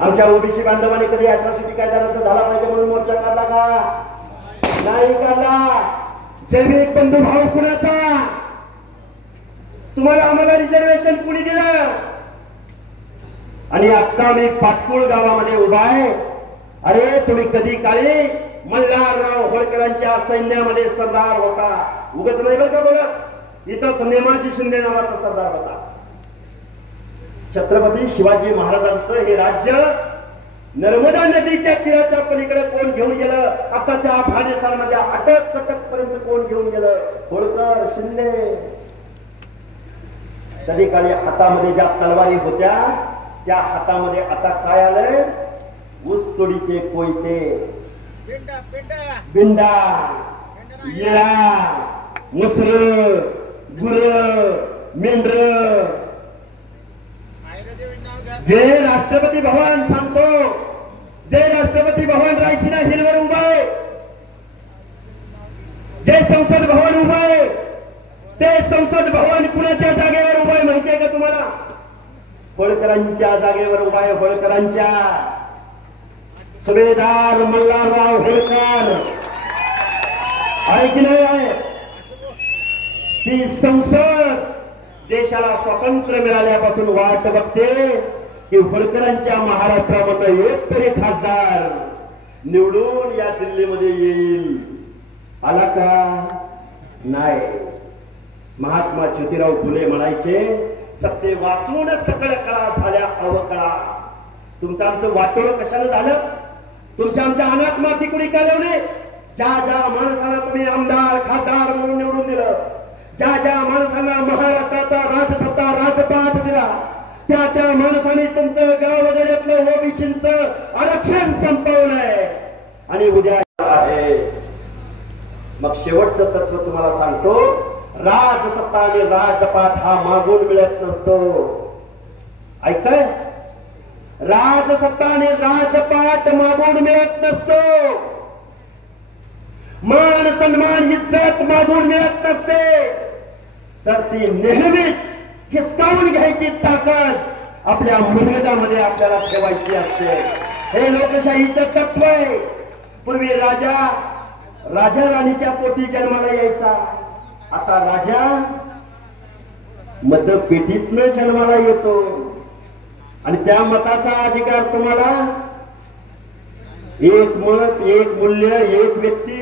आमच्या ओबीसी बांधवांनी कधी अॅट्रॉसिटी कायदा रद्द झाला पाहिजे म्हणून मोर्चा काढला का? नाही काढला. जैविक बंधू भाऊ कुणाचा? तुम्हाला आम्हाला रिझर्वेशन कुणी दिलं? आणि आता मी पाटकुळ गावामध्ये उभा आहे. अरे तुम्ही कधी काळी मल्हारराव होळकरांच्या सैन्यामध्ये सरदार होता. उगाच नाही बरं का बोलत, इथंच नेमाजी शिंदे नावाचा सरदार होता. छत्रपती शिवाजी महाराजांचं हे राज्य नर्मदा नदीच्या तीराच्या पलीकडे कोण घेऊन गेलं? आताच्या अफगाणिस्तानमध्ये अटक कटक पर्यंत कोण घेऊन गेलं? होळकर, शिंदे. कधी काळी हातामध्ये ज्या तलवारी होत्या त्या हातामध्ये आता काय आलंय? ऊसतोडीचे कोयते, बिंडा, येळा, मुसर, गुर, मेंढर. जे राष्ट्रपती भवन सांगतो, जे राष्ट्रपती भवन रायसीना हिलवर उभं आहे, जे संसद भवन उभं आहे, ते संसद भवन कुणाच्या जागेवर उभं आहे माहितीये का तुम्हाला? होळकरांच्या जागेवर उभा आहे. होळकरांच्या. सुभेदार मल्हारराव होळकर आहे की नाही आहे? ती संसद देशाला स्वातंत्र्य मिळाल्यापासून वाट बघते की होळकरांच्या महाराष्ट्रामध्ये एक तरी खासदार निवडून या दिल्लीमध्ये येईल. आला का? नाही. महात्मा ज्योतिराव फुले म्हणायचे, सत्य वाचून सकळ कळा झाल्या अवकळा. तुमचं आमचं वाटोळं कशाला झालं? तुमच्या आमच्या अनाथ माती कुणी कालवले? ज्या ज्या माणसाला तुम्ही आमदार खासदार म्हणून निवडून दिलं, ज्या ज्या माणसांना महाराष्ट्राचा राजसत्ता राजपाट दिला, त्या त्या माणसाने तुमचं गाव वगैरेतलं ओबीसींचं आरक्षण संपवलंय आणि उद्या आहे. मग शेवटचं तत्व तुम्हाला सांगतो, राजसत्ता आणि राजपाट हा मागून मिळत नसतो. ऐकताय? राजसत्ता आणि राजपाट मागून मिळत नसतो. मान सन्मान इज्जत मागून मिळत नसते, तर ती नेहमीच हिसकावून घ्यायची ताकद आपल्या मर्यादामध्ये आपल्याला ठेवायची असते. हे लोकशाहीचं तत्व आहे. पूर्वी राजा राणीच्या पोटी जन्माला यायचा, आता राजा मतपेटीतनं जन्माला येतो. आणि त्या मताचा अधिकार तुम्हाला एक मत, एक मूल्य, एक व्यक्ती.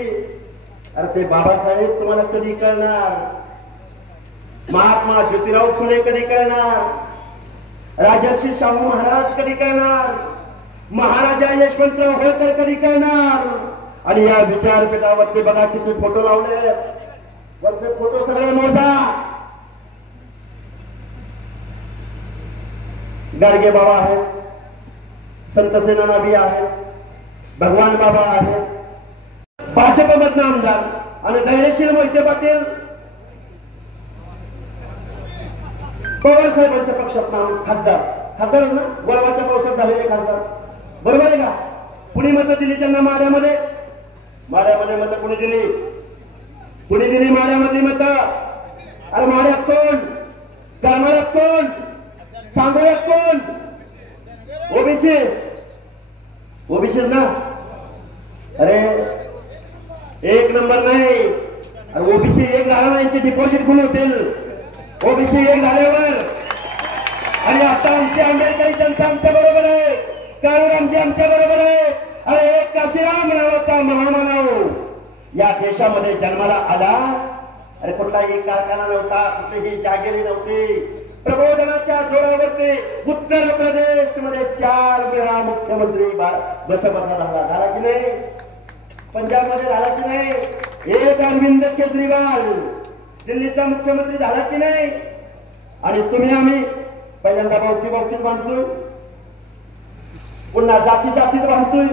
अरे ते बाबासाहेब तुम्हाला कधी कळणार? महात्मा ज्योतिराव फुले कधी कळणार? राजर्षी शाहू महाराज कधी कळणार? महाराजा यशवंतराव होळकर कधी कळणार? आणि या विचारपीठावरती बघा किती फोटो लावले. वरचे फोटो सगळे मोजा. गाडगे बाबा आहेत, संत सेनानाबी आहेत, भगवान बाबा आहेत, भाजपमधनं आमदार आणि धैर्यशील मोहिते पाटील पवार साहेबांच्या पक्षात खासदार ना, गोळवाच्या पावसात झालेले खासदार. बरोबर आहे का? कुणी मतं दिली त्यांना माड्यामध्ये? माड्यामध्ये मतं कुणी दिली? कुणी दिली माड्यामधली मतं? अरे माड्यात कोण? करमाळ्यात कोण? सांगोल्यात कोण? ओबीसी. ओबीसी ना. अरे एक नंबर नाही. अरे ओबीसी एक झाला ना, यांचे डिपॉझिट गुण होतील. ओबीसी एक झाल्यावर. आणि आता आमची आंबेडकरी जनता आमच्या बरोबर आहे, काळूरामजी आमच्या बरोबर आहे. अरे एक काशीराम नावाचा महामानव या देशामध्ये जन्माला आला. अरे कुठलाही कारखाना नव्हता, कुठलीही जागिरी नव्हती. प्रबोधनाच्या जोरावरती उत्तर प्रदेश मध्ये 4 वेळा मुख्यमंत्री बसपचा झाला की नाही? पंजाब मध्ये झाला की नाही? एक अरविंद केजरीवाल दिल्लीचा मुख्यमंत्री झाला की नाही? आणि तुम्ही आम्ही पहिल्यांदा बावतीत बांधतोय, पुन्हा जातीत बांधतोय,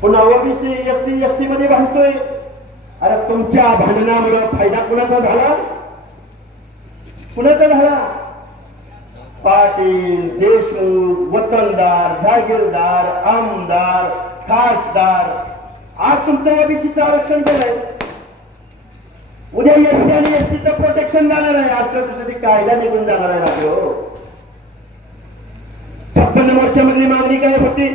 पुन्हा ओबीसी एससी एसटी मध्ये बांधतोय. अरे तुमच्या भांडणामुळे फायदा कुणाचा झाला? कुणाचा झाला? पाटील, देशमुख, वतनदार, जागीरदार, आमदार, खासदार. आज तुमचं ओबीसीचं आरक्षण केलंय, उद्या एससी आणि एसटीचं प्रोटेक्शन जाणार आहे. आज त्यासाठी कायदा निघून जाणार आहे. मागणी काय होती